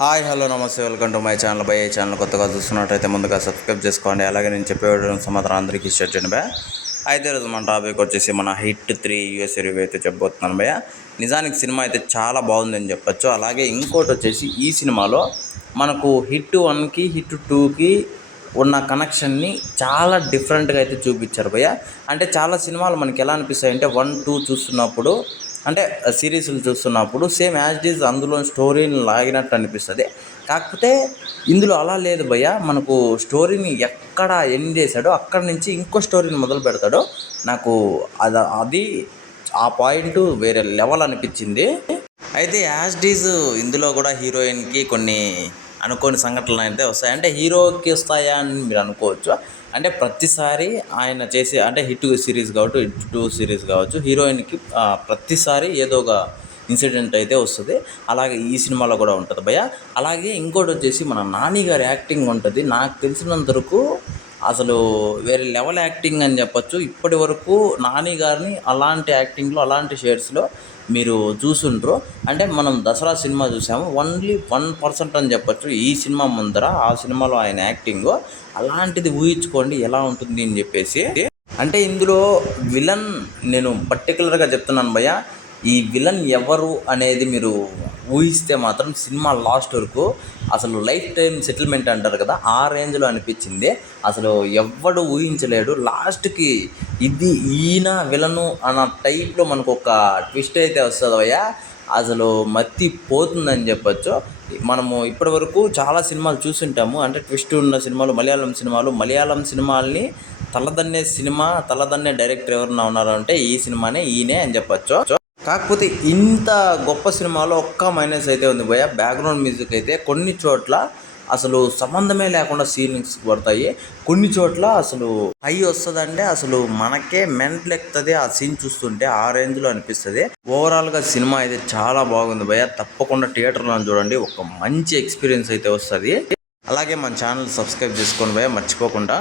Hi hello నమస్తే welcome to my channel by ఈ channel కొత్తగా చూస్తున్నట్టయితే ముందుగా సబ్స్క్రైబ్ చేసుకోండి. అలాగే నేను చెప్పే సమాధానం అందరికీ షేర్ చేయండి భయ. అయితే ఈరోజు మన టాపిక్ వచ్చేసి మన హిట్ 3 యూఎస్ రివ్యూ అయితే చెప్పబోతున్నాను భయ. నిజానికి సినిమా అయితే చాలా బాగుందని చెప్పొచ్చు. అలాగే ఇంకోటి వచ్చేసి ఈ సినిమాలో మనకు హిట్ 1కి హిట్ 2కి ఉన్న కనెక్షన్ని చాలా డిఫరెంట్గా అయితే చూపించారు భయ. అంటే చాలా సినిమాలు మనకి ఎలా అనిపిస్తాయి అంటే 1, 2 చూస్తున్నప్పుడు అంటే సిరీస్లు చూస్తున్నప్పుడు సేమ్ యాజ్ ఇట్ ఈజ్ అందులో స్టోరీని లాగినట్టు అనిపిస్తుంది. కాకపోతే ఇందులో అలా లేదు భయ్య. మనకు స్టోరీని ఎక్కడ ఎండ్ చేశాడో అక్కడి నుంచి ఇంకో స్టోరీని మొదలు పెడతాడో నాకు అది ఆ పాయింట్ వేరే లెవెల్ అనిపించింది. అయితే యాజ్ ఇట్ ఈజ్ ఇందులో కూడా హీరోయిన్కి కొన్ని అనుకోని సంఘటనలు అయితే వస్తాయి. అంటే హీరోకి వస్తాయా అని మీరు అనుకోవచ్చు. అంటే ప్రతిసారి ఆయన చేసే అంటే హిట్ సిరీస్ కావచ్చు, హిట్ 2 సిరీస్ కావచ్చు, హీరోయిన్కి ప్రతిసారి ఏదో ఒక ఇన్సిడెంట్ అయితే వస్తుంది. అలాగే ఈ సినిమాలో కూడా ఉంటుంది భయ్య. అలాగే ఇంకోటి వచ్చేసి మన నాని గారి యాక్టింగ్ ఉంటుంది. నాకు తెలిసినంత వరకు అసలు వేరే లెవెల్ యాక్టింగ్ అని చెప్పచ్చు. ఇప్పటి వరకు నాని గారిని అలాంటి యాక్టింగ్లో అలాంటి షేడ్స్లో మీరు చూసుండ్రు. అంటే మనం దసరా సినిమా చూసాము, ఓన్లీ 1% అని చెప్పచ్చు. ఈ సినిమా ముందర ఆ సినిమాలో ఆయన యాక్టింగ్ అలాంటిది ఊహించుకోండి ఎలా ఉంటుంది అని చెప్పేసి. అంటే ఇందులో విలన్ నేను పర్టికులర్గా చెప్తున్నాను భయ్య. ఈ విలన్ ఎవరు అనేది మీరు ఊహిస్తే మాత్రం సినిమా లాస్ట్ వరకు అసలు లైఫ్ టైం సెటిల్మెంట్ అంటారు కదా, ఆ రేంజ్లో అనిపించింది. అసలు ఎవ్వడు ఊహించలేడు. లాస్ట్కి ఇది ఈయన విలను అన్న టైప్లో మనకు ఒక ట్విస్ట్ అయితే వస్తుంది భయ్య. అసలు మత్తి పోతుందని చెప్పచ్చు. మనము ఇప్పటి వరకు చాలా సినిమాలు చూసుంటాము. అంటే ట్విస్ట్ ఉన్న సినిమాలు మలయాళం సినిమాల్ని తలదన్నే డైరెక్టర్ ఎవరన్నా ఉన్నారు అంటే ఈ సినిమానే ఈయనే అని చెప్పచ్చు. కాకపోతే ఇంత గొప్ప సినిమాలో ఒక్క మైనస్ అయితే ఉంది భయ్య. బ్యాక్గ్రౌండ్ మ్యూజిక్ అయితే కొన్ని చోట్ల అసలు సంబంధమే లేకుండా సీన్స్ పడతాయి. కొన్ని చోట్ల అసలు హై వస్తుందంటే అసలు మనకే మెంటల్ ఎక్కుతుంది ఆ సీన్ చూస్తుంటే. ఆ రేంజ్లో అనిపిస్తుంది. ఓవరాల్గా సినిమా అయితే చాలా బాగుంది భయ్య. తప్పకుండా థియేటర్లో చూడండి, ఒక మంచి ఎక్స్పీరియన్స్ అయితే వస్తుంది. అలాగే మన ఛానల్ సబ్స్క్రైబ్ చేసుకోండి భయ్య, మర్చిపోకుండా.